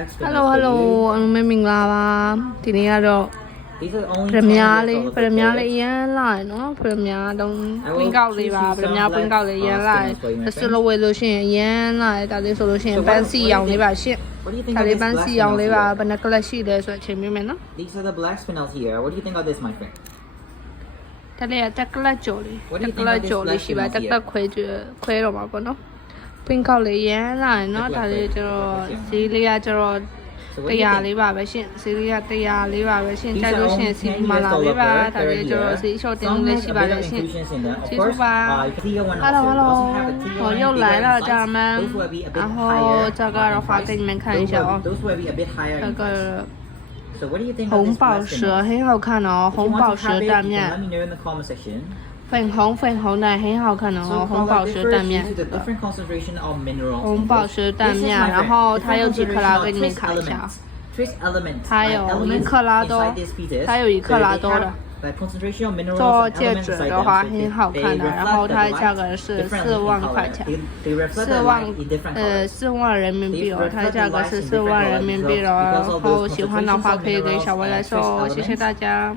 Hello hello အလုံးမင်္ဂလာပါဒီနေ့ကတော့ပရမညာလေးရမ်းလာရနော်ပရမညာတော့ပွင့်ကောက်လေးပါပရမညာပွင့်ကောက်လေးရမ်းလာအစလိုဝယ်လို့ရှိရင်ရမ်းလာဒါလေးဆိုလို့ရှိရင်ပန်းစီရောင်လေးပါရှင့်ဒါလေးပန်းစီရောင်လေးပါဘယ်နှကလပ်ရှိလဲဆိုအချိန်မြင်မယ်နော် These are the black spinels here. What do you think of this, my friend? ဒါလေးတက်ကလပ်ကြော်လေးရှိပါတက်ကလပ်ခွဲတော့မှာပေါ့နော်ပွင့်ကောက်လေးရမ်းလာရနော်ဒါလေးကျတော့ဈေးလေးကကျတော့100လေးပါပဲရှင့်ဈေးလေးက100လေးပါပဲရှင့်ကြိုက်လို့ရှင့်စီမလာလေးပါဒါလေးကျတော့ဈေးလျှော့တင်းလေးရှိပါတယ်ရှင့်ကျေးဇူးပါhello 我又来了家人们然后这个的话给你们看一下哦这个红宝石很好看哦红宝石蛋面粉红的很好看哦红宝石蛋面红宝石蛋面然后它有几克拉给你们看一下它有1克拉多的做戒指的话很好看的然后它的价格是4万块钱4万人民币哦它的价格是4万人民币哦然后喜欢的话可以给小薇来收谢谢大家